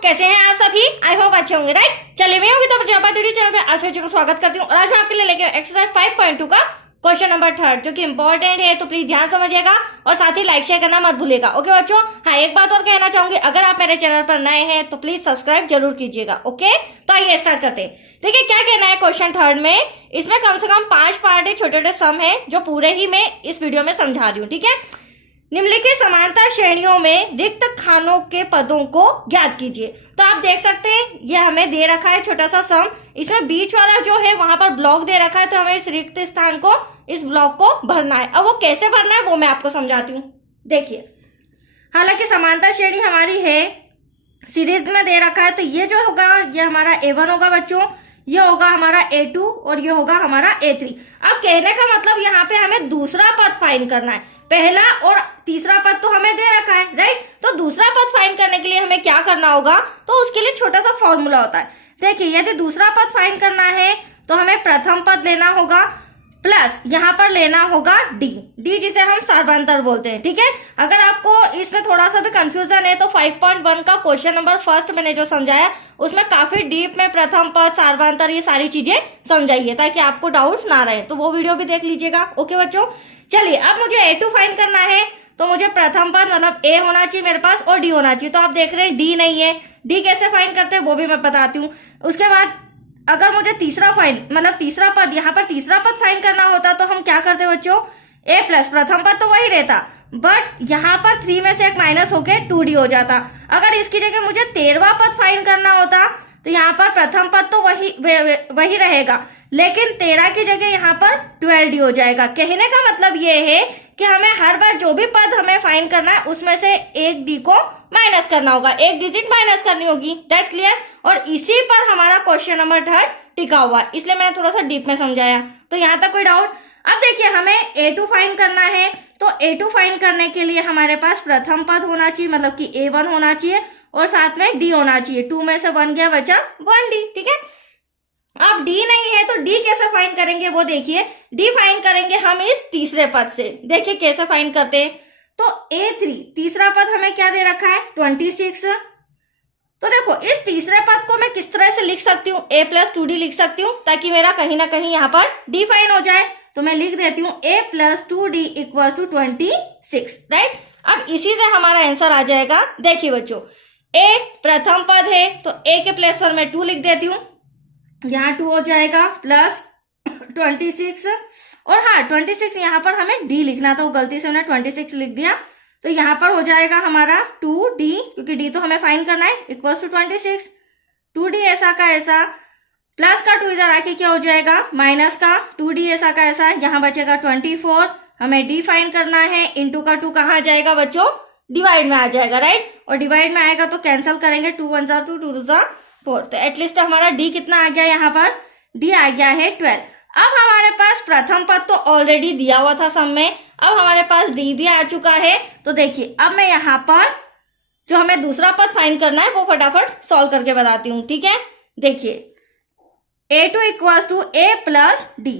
कैसे हैं आप सभी? आई होप अच्छे होंगे, राइट। चलिए मैं होगी तो चैनल पे आज बच्चों को स्वागत करती हूँ और आज मैं आपके लिए लेके एक्सरसाइज 5.2 का क्वेश्चन नंबर 3 जो कि इंपॉर्टेंट है, तो प्लीज ध्यान समझिएगा और साथ ही लाइक शेयर करना मत भूलिएगा। ओके बच्चों, हाँ एक बात और कहना चाहूंगी, अगर आप मेरे चैनल पर नए हैं तो प्लीज सब्सक्राइब जरूर कीजिएगा। ओके, तो आइए स्टार्ट करते हैं। देखिए क्या कहना है क्वेश्चन 3 में। इसमें कम से कम 5 पार्ट है, छोटे छोटे सम है जो पूरे ही मैं इस वीडियो में समझा रही हूँ। ठीक है, निम्नलिखित समांतर श्रेणियों में रिक्त खानों के पदों को ज्ञात कीजिए। तो आप देख सकते हैं ये हमें दे रखा है छोटा सा सम, इसमें बीच वाला जो है वहां पर ब्लॉक दे रखा है, तो हमें इस रिक्त स्थान को, इस ब्लॉक को भरना है। अब वो कैसे भरना है वो मैं आपको समझाती हूँ। देखिए, हालांकि समांतर श्रेणी हमारी है, सीरीज में दे रखा है, तो ये जो होगा ये हमारा A1 होगा बच्चों, ये होगा हमारा A2 और ये होगा हमारा A3। अब कहने का मतलब यहाँ पे हमें दूसरा पद फाइंड करना है। पहला और तीसरा पद तो हमें दे रखा है, राइट। तो दूसरा पद फाइंड करने के लिए हमें क्या करना होगा, तो उसके लिए छोटा सा फॉर्मूला होता है। देखिए, यदि दूसरा पद फाइंड करना है तो हमें प्रथम पद लेना होगा प्लस यहाँ पर लेना होगा डी जिसे हम सार्वंतर बोलते हैं। ठीक है, अगर आपको इसमें थोड़ा सा भी कंफ्यूजन है तो 5.1 का क्वेश्चन नंबर 1 मैंने जो समझाया उसमें काफी डीप में प्रथम पद, सार्वंतर, ये सारी चीजें समझाई है ताकि आपको डाउट्स ना रहे, तो वो वीडियो भी देख लीजिएगा। ओके बच्चों, चलिए अब मुझे A2 फाइंड करना है, तो मुझे प्रथम पद मतलब A होना चाहिए मेरे पास और D होना चाहिए। तो आप देख रहे हैं D नहीं है, D कैसे फाइंड करते हैं वो भी मैं बताती हूँ। उसके बाद अगर मुझे तीसरा पद, यहाँ पर तीसरा पद फाइंड करना होता तो हम क्या करते बच्चों, A प्लस प्रथम पद तो वही रहता, बट यहाँ पर 3 में से एक माइनस होके 2D हो जाता। अगर इसकी जगह मुझे 13वां पद फाइंड करना होता तो यहाँ पर प्रथम पद तो वही रहेगा, लेकिन 13 की जगह यहाँ पर 12D हो जाएगा। कहने का मतलब ये है कि हमें हर बार जो भी पद हमें फाइंड करना है उसमें से एक D को माइनस करना होगा, एक डिजिट माइनस करनी होगी। That's clear. और इसी पर हमारा क्वेश्चन नंबर 3 टिका हुआ, इसलिए मैंने थोड़ा सा डीप में समझाया। तो यहाँ तक कोई डाउट? अब देखिए, हमें A2 फाइंड करना है, तो A2 फाइंड करने के लिए हमारे पास प्रथम पद होना चाहिए, मतलब कि A1 होना चाहिए और साथ में D होना चाहिए। 2 में से 1 गया, बचा 1D। ठीक है, अब D नहीं है तो D कैसे फाइंड करेंगे वो देखिए। D फाइंड करेंगे हम इस तीसरे पद से। देखिए कैसे फाइंड करते हैं, तो A3 तीसरा पद हमें क्या दे रखा है, 26। तो देखो इस तीसरे पद को मैं किस तरह से लिख सकती हूँ, A प्लस 2D लिख सकती हूँ ताकि मेरा कहीं ना कहीं यहाँ पर D फाइंड हो जाए। तो मैं लिख देती हूँ A plus 2D equal to 26, right. अब इसी से हमारा आंसर आ जाएगा। देखिए बच्चों, A प्रथम पद है तो A के प्लेस पर मैं 2 लिख देती हूँ, यहाँ 2 हो जाएगा प्लस 26। और हाँ 26 यहाँ पर हमें D लिखना था, वो गलती से हमने 26 लिख दिया, तो यहाँ पर हो जाएगा हमारा 2D, क्योंकि D तो हमें फाइंड करना है, इक्वल टू 26। 2D ऐसा का ऐसा, प्लस का 2 इधर आके क्या हो जाएगा, माइनस का 2D ऐसा का ऐसा, यहाँ बचेगा 24। हमें D फाइंड करना है, इंटू का 2 कहाँ आ जाएगा बच्चों, डिवाइड में आ जाएगा, राइट। और डिवाइड में आएगा तो कैंसिल करेंगे, 2 1 2 2 2 4, तो एटलीस्ट हमारा D कितना आ गया, यहाँ पर D आ गया है 12। अब हमारे पास प्रथम पद तो ऑलरेडी दिया हुआ था सम में, अब हमारे पास D भी आ चुका है। तो देखिए अब मैं यहाँ पर जो हमें दूसरा पद फाइंड करना है वो फटाफट सॉल्व करके बताती हूँ। ठीक है, देखिए A2 equals to A plus D,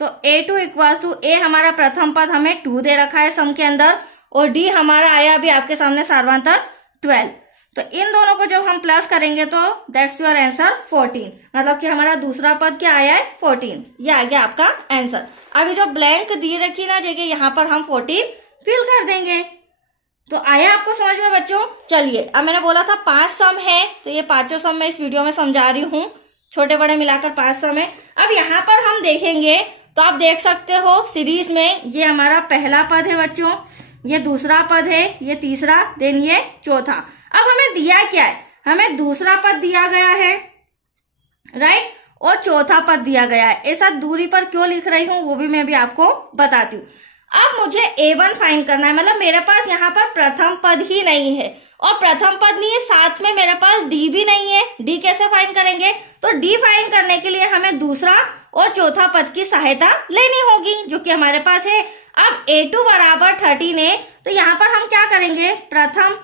तो A2 इक्वल्स टू A हमारा प्रथम पद हमें 2 दे रखा है सम के अंदर, और D हमारा आया अभी आपके सामने सार्वंतर 12। तो इन दोनों को जब हम प्लस करेंगे तो दैट्स योर आंसर 14, मतलब कि हमारा दूसरा पद क्या आया है, 14। ये आ गया आपका आंसर। अभी जो ब्लैंक दी रखी ना जगह, यहाँ पर हम 14 फिल कर देंगे। तो आया आपको समझ में बच्चों? चलिए, अब मैंने बोला था 5 सम है, तो ये 5 सम मैं इस वीडियो में समझा रही हूँ, छोटे बड़े मिलाकर 5 सम है। अब यहाँ पर हम देखेंगे तो आप देख सकते हो सीरीज में ये हमारा पहला पद है बच्चों, ये दूसरा पद है, ये तीसरा, देन ये चौथा। अब हमें दिया क्या है, हमें दूसरा पद दिया गया है, राइट, और चौथा पद दिया गया है। ऐसा दूरी पर क्यों लिख रही हूँ वो भी मैं भी आपको बताती हूँ। अब मुझे A1 फाइंड करना है, मतलब मेरे पास यहाँ पर प्रथम पद ही नहीं है और प्रथम पद नहीं है, साथ में मेरे पास D भी नहीं है। D कैसे फाइंड करेंगे, तो D फाइंड करने के लिए हमें दूसरा और चौथा पद की सहायता लेनी होगी जो कि हमारे पास है। अब A2 बराबर 13 है, तो यहाँ पर हम क्या करेंगे, प्रथम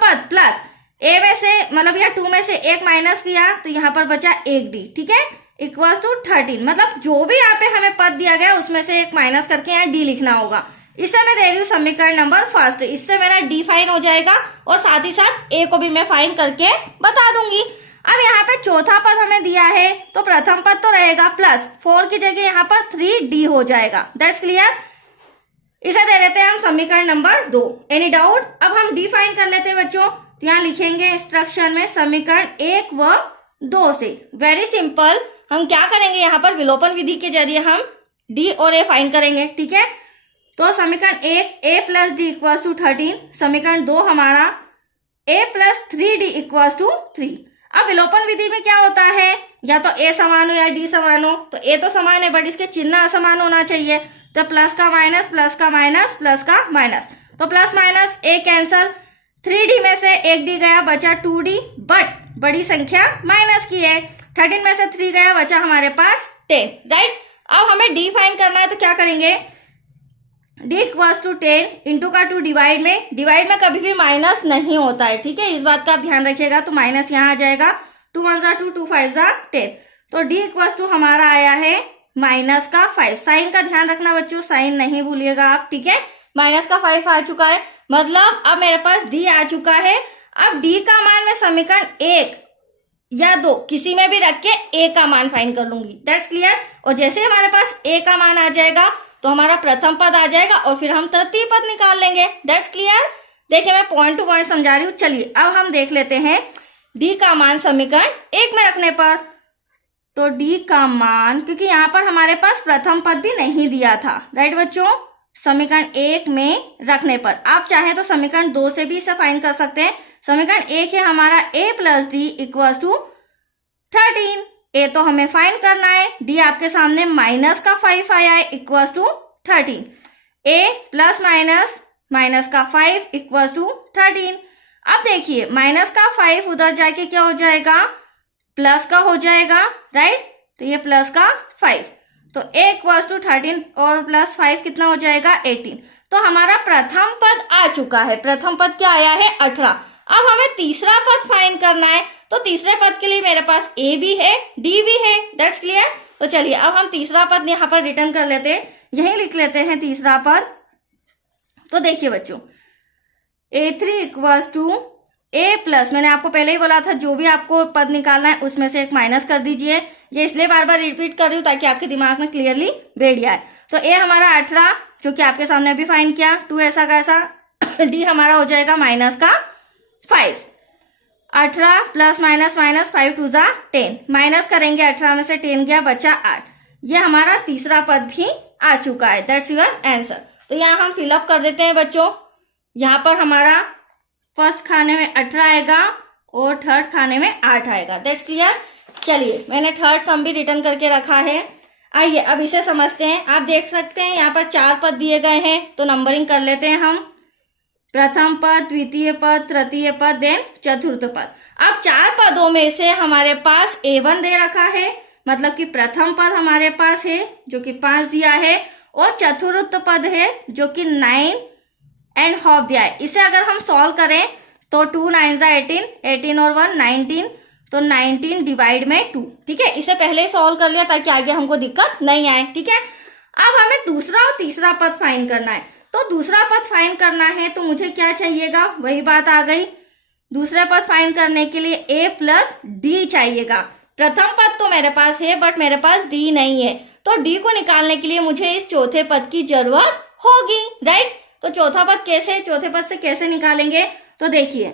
पद प्लस A में से, मतलब या 2 में से एक माइनस किया तो यहाँ पर बचा 1D। ठीक है, इक्वल्स टू 13, मतलब जो भी यहाँ पे हमें पद दिया गया उसमें से एक माइनस करके यहाँ D लिखना होगा। इससे मैं दे रही हूँ समीकरण नंबर फर्स्ट, इससे मेरा डी फाइन हो जाएगा और साथ ही साथ ए को भी मैं फाइन करके बता दूंगी। अब यहाँ पे चौथा पद हमें दिया है तो प्रथम पद तो रहेगा प्लस 4 की जगह यहाँ पर 3d हो जाएगा। That's clear. इसे दे देते हैं हम समीकरण नंबर 2। Any doubt? अब हम डी फाइन कर लेते हैं बच्चों। तो यहाँ लिखेंगे इंस्ट्रक्शन में समीकरण 1 व 2 से। वेरी सिंपल, हम क्या करेंगे यहाँ पर विलोपन विधि के जरिए हम डी और ए फाइन करेंगे। ठीक है, तो समीकरण 1 a plus D equal to 13, समीकरण 2 हमारा a plus 3d equal to 3। अब विलोपन विधि में क्या होता है, या तो a समान हो या d समान हो। तो a तो समान है बट इसके चिन्ह असमान होना चाहिए। तो प्लस का माइनस, प्लस का माइनस, प्लस का माइनस, तो plus minus a cancel, 3d में से 1d गया बचा 2d, बट बड़ी संख्या माइनस की है। 13 में से 3 गया बचा हमारे पास 10, राइट। अब हमें d फाइन करना है तो क्या करेंगे, d इक्वल्स टू 10 इंटू का 2 डिवाइड में कभी भी माइनस नहीं होता है। ठीक है, इस बात का आप ध्यान रखिएगा। तो माइनस यहाँ आ जाएगा, 2 1 जा 2, 2 5 जा 10। तो d इक्वल्स टू हमारा आया है माइनस का 5। साइन का ध्यान रखना बच्चों, साइन नहीं भूलिएगा आप। ठीक है, माइनस का 5 आ चुका है, मतलब अब मेरे पास d आ चुका है। अब d का मान मैं समीकरण 1 या 2 किसी में भी रख के a का मान फाइन कर लूंगी। That's clear. और जैसे हमारे पास a का मान आ जाएगा तो हमारा प्रथम पद आ जाएगा और फिर हम तृतीय पद निकाल लेंगे। That's clear. देखिए मैं पॉइंट टू पॉइंट समझा रही हूँ। चलिए अब हम देख लेते हैं d का मान समीकरण 1 में रखने पर। तो d का मान, क्योंकि यहाँ पर हमारे पास प्रथम पद भी नहीं दिया था, राइट बच्चों, समीकरण 1 में रखने पर आप चाहे तो समीकरण 2 से भी इसे फाइन कर सकते हैं। समीकरण 1 है हमारा a plus D equal to 13। ए तो हमें फाइन करना है, डी आपके सामने माइनस का 5 आया है equal to 13। A plus minus, minus का 5 इक्वल टू 13। अब देखिए माइनस का 5 उधर जाके क्या हो जाएगा, प्लस का हो जाएगा, राइट। तो ये प्लस का 5, तो a इक्वल टू 13 और प्लस 5 कितना हो जाएगा 18। तो हमारा प्रथम पद आ चुका है। प्रथम पद क्या आया है 18। अब हमें तीसरा पद फाइन करना है, तो तीसरे पद के लिए मेरे पास a भी है d भी है। That's clear. तो चलिए अब हम तीसरा पद यहाँ पर रिटर्न कर लेते हैं, यही लिख लेते हैं तीसरा पद। तो देखिए बच्चों, a3 equals to a plus, मैंने आपको पहले ही बोला था जो भी आपको पद निकालना है उसमें से एक माइनस कर दीजिए। ये इसलिए बार बार रिपीट कर रही हूँ ताकि आपके दिमाग में क्लियरली बैठ जाए। तो a हमारा 18 जो कि आपके सामने अभी फाइन किया, 2 ऐसा का ऐसा, d हमारा हो जाएगा माइनस का 5। 18 प्लस माइनस माइनस 5 2 जा 10, माइनस करेंगे 18 में से 10 गया बचा 8। ये हमारा तीसरा पद भी आ चुका है। That's your answer. तो यहाँ हम फिलअप कर देते हैं बच्चों। यहाँ पर हमारा फर्स्ट खाने में 18 आएगा और थर्ड खाने में 8 आएगा। That's clear. चलिए मैंने थर्ड सम भी रिटर्न करके रखा है। आइए अब इसे समझते हैं। आप देख सकते हैं यहाँ पर 4 पद दिए गए हैं, तो नंबरिंग कर लेते हैं हम। प्रथम पद, द्वितीय पद, तृतीय पद, देन चतुर्थ पद। अब 4 पदों में से हमारे पास a1 दे रखा है, मतलब कि प्रथम पद हमारे पास है जो कि 5 दिया है, और चतुर्थ पद है जो कि 9.5 दिया है। इसे अगर हम सॉल्व करें तो 2 9 जा 18, 18 और 1 19, तो 19 डिवाइड में 2। ठीक है, इसे पहले ही सॉल्व कर लिया ताकि आगे हमको दिक्कत नहीं आए। ठीक है, अब हमें दूसरा और तीसरा पद फाइन करना है। तो दूसरा पद फाइन करना है तो मुझे क्या चाहिएगा, वही बात आ गई। दूसरे पद फाइन करने के लिए a प्लस डी चाहिएगा। प्रथम पद तो मेरे पास है बट मेरे पास d नहीं है, तो d को निकालने के लिए मुझे इस चौथे पद की जरूरत होगी, राइट। तो चौथा पद कैसे, चौथे पद से कैसे निकालेंगे, तो देखिए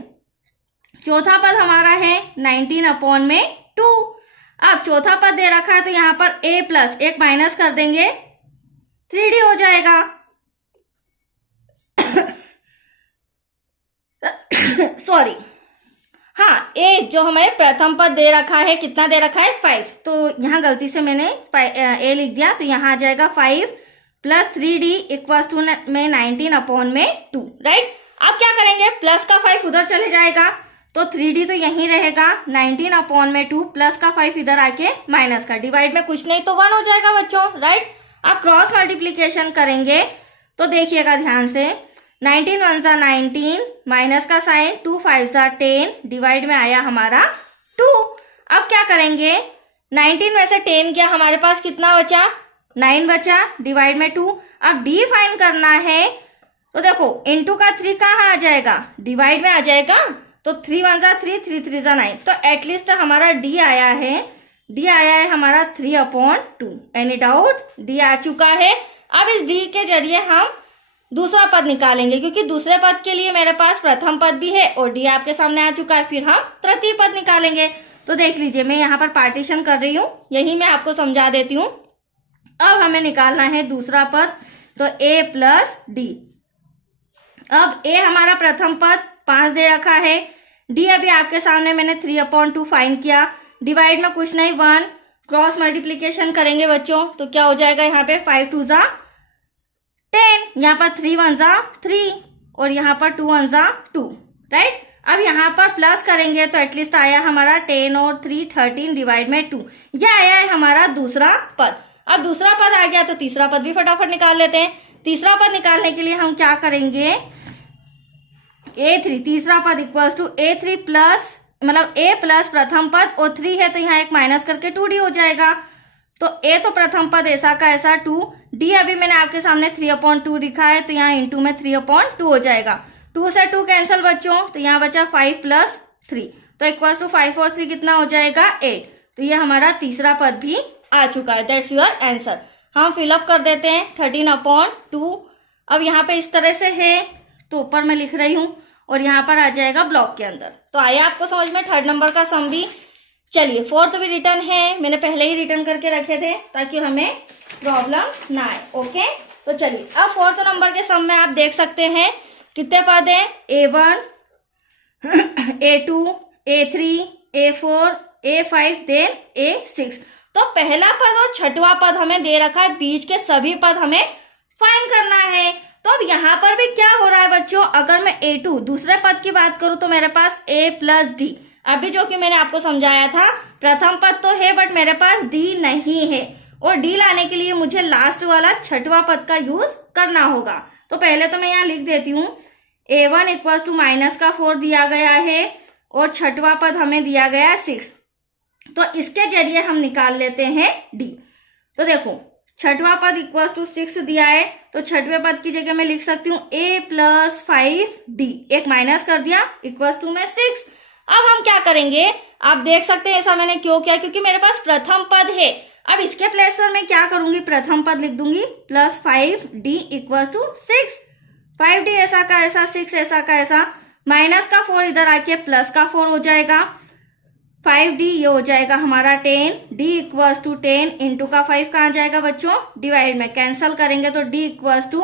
चौथा पद हमारा है 19/2। अब चौथा पद दे रखा है तो यहाँ पर a प्लस एक माइनस कर देंगे, 3d हो जाएगा। सॉरी, हाँ, a जो हमें प्रथम पद दे रखा है, कितना दे रखा है 5, तो यहाँ गलती से मैंने a लिख दिया, तो यहाँ आ जाएगा 5 प्लस 3d इक्वल टू में 19/2, राइट। अब क्या करेंगे, प्लस का 5 उधर चले जाएगा तो 3d तो यहीं रहेगा, 19/2 प्लस का 5 इधर आके माइनस का, डिवाइड में कुछ नहीं तो 1 हो जाएगा बच्चों, राइट। अब क्रॉस मल्टीप्लीकेशन करेंगे तो देखिएगा ध्यान से, 19 1 जा 19, माइनस का साइन, 2 5 जा 10, डिवाइड में आया हमारा 2। अब क्या करेंगे, 19 में से 10 गया, हमारे पास कितना बचा 9 बचा, डिवाइड में 2। अब डी फाइन करना है तो देखो इनटू का 3 कहाँ आ जाएगा, डिवाइड में आ जाएगा, तो 3 1 जा 3, 3 3 जा 9। तो एटलीस्ट हमारा डी आया है हमारा 3/2। Any doubt? डी आ चुका है। अब इस डी के जरिए हम दूसरा पद निकालेंगे, क्योंकि दूसरे पद के लिए मेरे पास प्रथम पद भी है और डी आपके सामने आ चुका है। फिर हम तृतीय पद निकालेंगे। तो देख लीजिए, मैं यहाँ पर पार्टीशन कर रही हूँ, यही मैं आपको समझा देती हूँ। अब हमें निकालना है दूसरा पद, तो a प्लस डी। अब a हमारा प्रथम पद 5 दे रखा है, d अभी आपके सामने मैंने 3/2 फाइंड किया, डिवाइड में कुछ नहीं 1, क्रॉस मल्टीप्लीकेशन करेंगे बच्चों, तो क्या हो जाएगा यहाँ पे 5 2 जा 10, यहाँ पर 3 1 जा 3 और यहाँ पर 2 1 जा 2, राइट। अब यहाँ पर प्लस करेंगे तो एटलीस्ट आया हमारा 10 और 3 13 डिवाइड में 2, यह आया है हमारा दूसरा पद। अब दूसरा पद आ गया तो तीसरा पद भी फटाफट निकाल लेते हैं। तीसरा पद निकालने के लिए हम क्या करेंगे, a3, तीसरा पद इक्वल्स टू a3 प्लस, मतलब a प्लस प्रथम पद और 3 है तो यहाँ एक माइनस करके 2d हो जाएगा। तो a तो प्रथम पद ऐसा का ऐसा 2, d अभी मैंने आपके सामने 3/2 लिखा है तो यहाँ इंटू में 3/2 हो जाएगा। 2 से 2 कैंसिल बच्चों, तो यहाँ बचा 5 प्लस 3, तो इक्वल्स टू 5 और 3 कितना हो जाएगा 8। तो ये हमारा तीसरा पद भी आ चुका है। That's your answer. हम फिलअप कर देते हैं 13/2। अब यहाँ पे इस तरह से है तो ऊपर मैं लिख रही हूँ और यहाँ पर आ जाएगा ब्लॉक के अंदर। तो आया आपको समझ में थर्ड नंबर का सम भी। चलिए फोर्थ भी रिटर्न है, मैंने पहले ही रिटर्न करके रखे थे ताकि हमें प्रॉब्लम ना आए। ओके, तो चलिए अब फोर्थ नंबर के सम में आप देख सकते हैं कितने पद हैं, a1 a2 a3 a4 a5 then a6। तो पहला पद और छठवां पद हमें दे रखा है, बीच के सभी पद हमें फाइंड करना है। तो अब यहाँ पर भी क्या हो रहा है बच्चों, अगर मैं a2 दूसरे पद की बात करूं तो मेरे पास a प्लस डी, अभी जो कि मैंने आपको समझाया था प्रथम पद तो है बट मेरे पास d नहीं है, और d लाने के लिए मुझे लास्ट वाला छठवां पद का यूज करना होगा। तो पहले तो मैं यहाँ लिख देती हूँ a1 इक्वल्स टू माइनस का 4 दिया गया है और छठवां पद हमें दिया गया 6। तो इसके जरिए हम निकाल लेते हैं d। तो देखो छठवां पद इक्वल्स टू 6 दिया है, तो छठवें पद की जगह मैं लिख सकती हूँ a प्लस 5d, एक माइनस कर दिया इक्वल्स टू में 6। अब हम क्या करेंगे, आप देख सकते हैं ऐसा मैंने क्यों किया, क्योंकि मेरे पास प्रथम पद है। अब इसके प्लेस पर मैं क्या करूंगी, प्रथम पद लिख दूंगी plus 5d equals to 6। 5d ऐसा का ऐसा, 6 ऐसा का ऐसा, माइनस का 4 इधर आके प्लस का 4 हो जाएगा, 5d ये हो जाएगा हमारा 10, d इक्वल्स टू 10 इंटू का 5 कहाँ जाएगा बच्चों, डिवाइड में, कैंसल करेंगे तो d इक्वल्स टू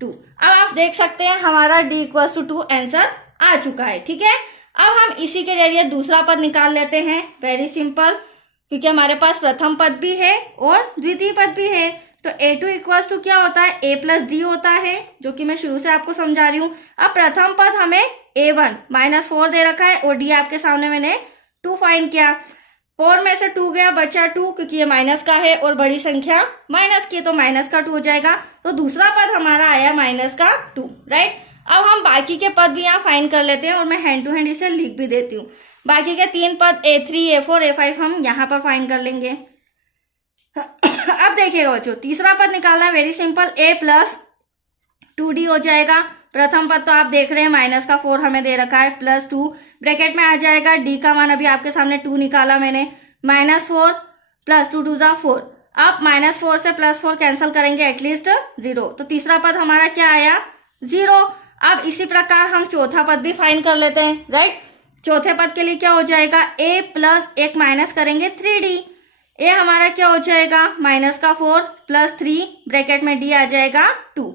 2। अब आप देख सकते हैं हमारा d इक्वल्स टू 2 आंसर आ चुका है। ठीक है, अब हम इसी के जरिए दूसरा पद निकाल लेते हैं। वेरी सिंपल, क्योंकि हमारे पास प्रथम पद भी है और द्वितीय पद भी है। तो a2 इक्वल्स टू क्या होता है, a प्लस डी होता है, जो कि मैं शुरू से आपको समझा रही हूँ। अब प्रथम पद हमें a1 माइनस 4 दे रखा है और d आपके सामने मैंने 2 फाइंड किया, 4 में से 2 गया, बचा 2, क्योंकि ये माइनस का है और बड़ी संख्या माइनस की तो माइनस का 2 हो जाएगा। तो दूसरा पद हमारा आया माइनस का 2, राइट। अब हम बाकी के पद भी यहाँ फाइंड कर लेते हैं और मैं हैंड टू हैंड इसे लिख भी देती हूँ। बाकी के 3 पद a3 a4 a5 हम यहाँ पर फाइंड कर लेंगे। अब देखिएगा बच्चों, तीसरा पद निकालना है, very simple, a plus 2d हो जाएगा। प्रथम पद तो आप देख रहे हैं माइनस का 4 हमें दे रखा है, प्लस 2 ब्रैकेट में आ जाएगा, d का मान अभी आपके सामने 2 निकाला मैंने, माइनस 4 प्लस 2 2 4। अब माइनस 4 से प्लस 4 कैंसिल करेंगे, एटलीस्ट 0। तो तीसरा पद हमारा क्या आया, 0। अब इसी प्रकार हम चौथा पद भी फाइंड कर लेते हैं, राइट। चौथे पद के लिए क्या हो जाएगा, a प्लस एक माइनस करेंगे 3d, a हमारा क्या हो जाएगा, माइनस का 4 प्लस 3 ब्रैकेट में d आ जाएगा 2,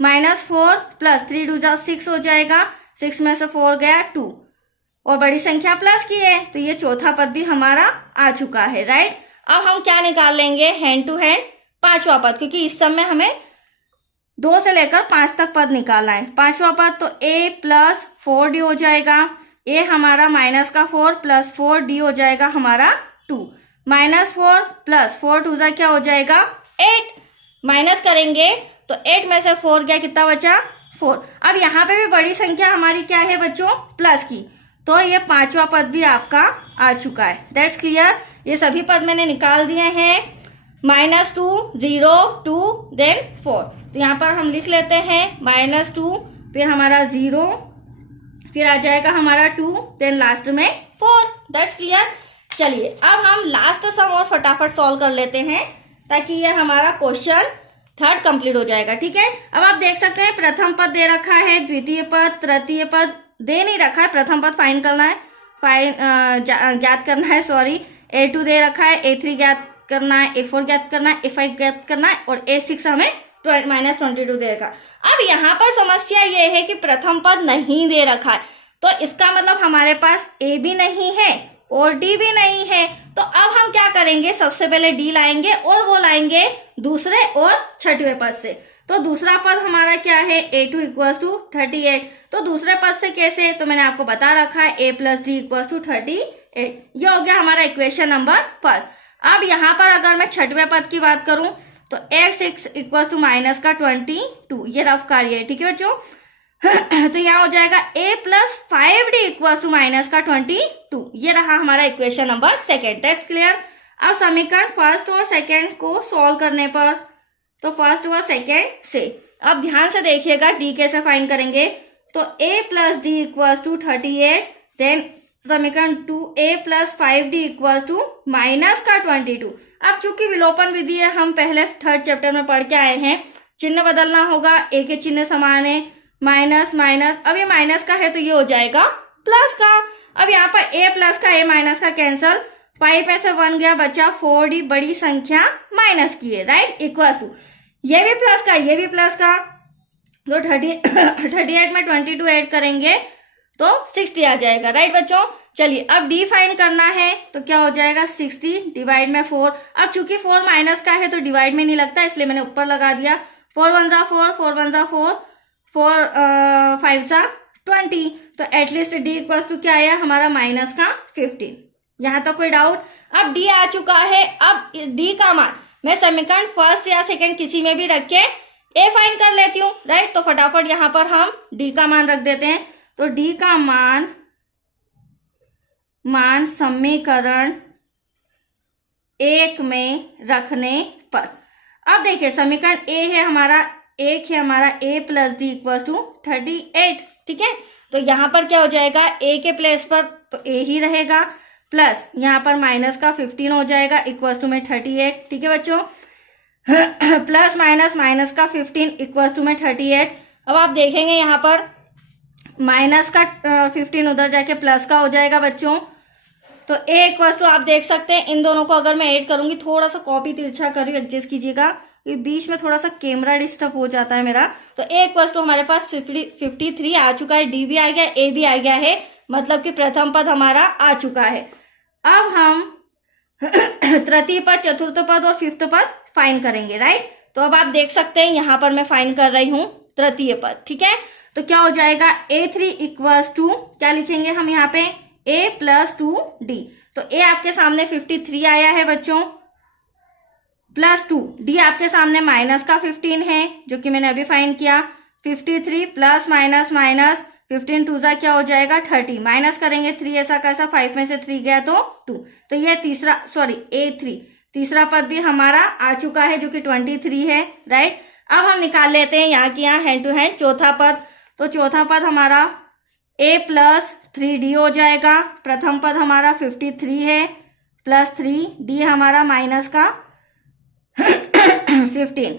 माइनस 4 प्लस 3 2 6 हो जाएगा, 6 में से 4 गया 2 और बड़ी संख्या प्लस की है, तो ये चौथा पद भी हमारा आ चुका है, राइट। अब हम क्या निकाल लेंगे, हैंड टू हैंड पांचवा पद, क्योंकि इस समय हमें 2 से लेकर 5 तक पद निकालना है। पांचवा पद तो a प्लस 4d हो जाएगा, a हमारा माइनस का 4 प्लस 4d हो जाएगा हमारा 2, माइनस 4 प्लस 4 2 क्या हो जाएगा 8, माइनस करेंगे तो 8 में से 4 गया, कितना बचा 4। अब यहाँ पे भी बड़ी संख्या हमारी क्या है बच्चों, प्लस की, तो ये पांचवा पद भी आपका आ चुका है। दैट्स क्लियर, ये सभी पद मैंने निकाल दिए हैं। -2 0 2 देन 4। तो यहाँ पर हम लिख लेते हैं -2 फिर हमारा 0 फिर आ जाएगा हमारा 2 देन लास्ट में 4। That's clear. चलिए अब हम लास्ट सम और फटाफट सॉल्व कर लेते हैं ताकि ये हमारा क्वेश्चन थर्ड कंप्लीट हो जाएगा। ठीक है, अब आप देख सकते हैं प्रथम पद दे रखा है, द्वितीय पद, तृतीय पद दे नहीं रखा है, प्रथम पद फाइंड करना है, ज्ञात करना है, सॉरी। A2 दे रखा है, A3 ज्ञात करना है, A4 ज्ञात करना है, A5 ज्ञात करना है और A6 हमें -22 दे रखा। अब यहाँ पर समस्या ये है कि प्रथम पद नहीं दे रखा है, तो इसका मतलब हमारे पास A भी नहीं है और D भी नहीं है। तो अब हम क्या करेंगे, सबसे पहले D लाएंगे और वो लाएंगे दूसरे और छठवें पद से। तो दूसरा पद हमारा क्या है, A2 = 38। तो दूसरे पद से कैसे, तो मैंने आपको बता रखा है A + D = 38। ये हो गया हमारा इक्वेशन नंबर फर्स्ट। अब यहाँ पर अगर मैं छठवें पद की बात करूं तो x = -22, ये रफ कार्य है। ठीक है बच्चों, तो यहाँ हो जाएगा A + 5D = -22, ये रहा हमारा equation number second. That's clear. अब समीकरण फर्स्ट और सेकेंड को सॉल्व करने पर, तो फर्स्ट हुआ सेकेंड से। अब ध्यान से देखिएगा D कैसे फाइंड करेंगे, तो A + D = 38 देन समीकरण 2A + 5D = -22। अब चूंकि विलोपन विधि है, हम पहले थर्ड चैप्टर में पढ़ के आए हैं, चिन्ह बदलना होगा, A के चिन्ह समान है, माइनस माइनस, अब ये माइनस का है तो ये हो जाएगा प्लस का। अब यहाँ पर A प्लस का A माइनस का कैंसल, 5 में से 1 गया, बचा 4D, बड़ी संख्या माइनस की है, राइट, = ये भी प्लस का, ये भी प्लस का, तो 38 में 22 ऐड करेंगे तो 60 आ जाएगा, राइट बच्चों। चलिए अब D फाइंड करना है, तो क्या हो जाएगा, 60 डिवाइड में 4। अब चूंकि 4 माइनस का है तो डिवाइड में नहीं लगता, इसलिए मैंने ऊपर लगा दिया। 4 × 1 = 4, 4 × 1 = 4, 4 5 = 20। तो एटलीस्ट D = क्या आया हमारा, -15। यहाँ तक कोई डाउट। अब D आ चुका है। अब इस D का मान मैं समीकरण फर्स्ट या सेकंड किसी में भी रख के A फाइंड कर लेती हूँ, राइट। तो फटाफट यहाँ पर हम D का मान रख देते हैं। तो D का मान समीकरण 1 में रखने पर, अब देखिए समीकरण A है हमारा, A + D = 38। ठीक है, तो यहाँ पर क्या हो जाएगा, A के प्लेस पर तो A ही रहेगा, प्लस यहाँ पर माइनस का 15 हो जाएगा, = में 38। ठीक है बच्चों, प्लस माइनस का 15 = में 38। अब आप देखेंगे यहाँ पर माइनस का 15 उधर जाके प्लस का हो जाएगा बच्चों। तो A आप देख सकते हैं, इन दोनों को अगर मैं ऐड करूंगी, थोड़ा सा कॉपी तिरछा करिए, एडजस्ट कीजिएगा, ये बीच में थोड़ा सा कैमरा डिस्टर्ब हो जाता है मेरा। तो A हमारे पास 53 आ चुका है, D भी आ गया, A भी आ गया है, मतलब कि प्रथम पद हमारा आ चुका है। अब हम तृतीय पद, चतुर्थ पद और फिफ्थ पद फाइंड करेंगे, राइट। तो अब आप देख सकते हैं यहाँ पर मैं फाइंड कर रही हूँ तृतीय पद। ठीक है, तो क्या हो जाएगा, A3 = क्या लिखेंगे हम यहाँ पे, A + 2D। तो A आपके सामने 53 आया है बच्चों, प्लस 2, D आपके सामने माइनस का 15 है जो कि मैंने अभी फाइंड किया, 53 प्लस माइनस 15 2 जा क्या हो जाएगा 30, माइनस करेंगे 3 ऐसा कैसा, 5 में से 3 गया तो 2। तो ये A3 तीसरा पद भी हमारा आ चुका है जो कि 23 है, राइट। अब हम निकाल लेते हैं यहाँ की यहाँ हैंड टू हैंड चौथा पद। तो चौथा पद हमारा A + 3D हो जाएगा, प्रथम पद हमारा 53 है, प्लस 3D हमारा माइनस का 15,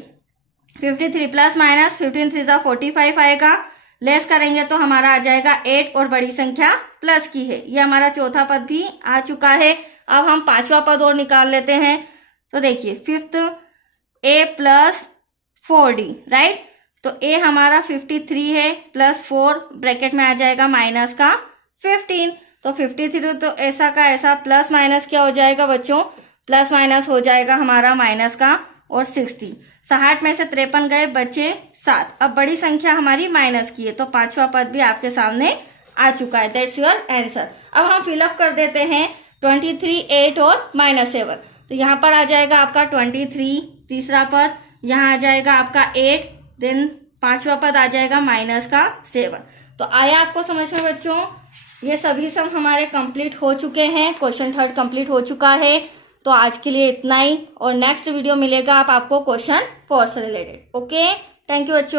53 प्लस माइनस 15 3 = 45 आएगा, लेस करेंगे तो हमारा आ जाएगा 8 और बड़ी संख्या प्लस की है। ये हमारा चौथा पद भी आ चुका है। अब हम पांचवा पद और निकाल लेते हैं। तो देखिए फिफ्थ A + 4D, राइट। तो A हमारा 53 है, प्लस 4 ब्रैकेट में आ जाएगा माइनस का 15। तो 53 तो ऐसा का ऐसा, प्लस माइनस क्या हो जाएगा बच्चों, प्लस माइनस हो जाएगा हमारा माइनस का और 60। 60 में से 53 गए, बचे 7। अब बड़ी संख्या हमारी माइनस की है, तो पांचवा पद भी आपके सामने आ चुका है। That's your answer. अब हम फिलअप कर देते हैं 23, 8 और -7। तो यहाँ पर आ जाएगा आपका 23 तीसरा पद, यहाँ आ जाएगा आपका 8, देन पांचवा पद आ जाएगा माइनस का 7। तो आया आपको समझ में बच्चों। ये सभी सम हमारे कंप्लीट हो चुके हैं, क्वेश्चन थर्ड कंप्लीट हो चुका है। तो आज के लिए इतना ही, और नेक्स्ट वीडियो मिलेगा आपको क्वेश्चन 4 से रिलेटेड। ओके, थैंक यू बच्चों।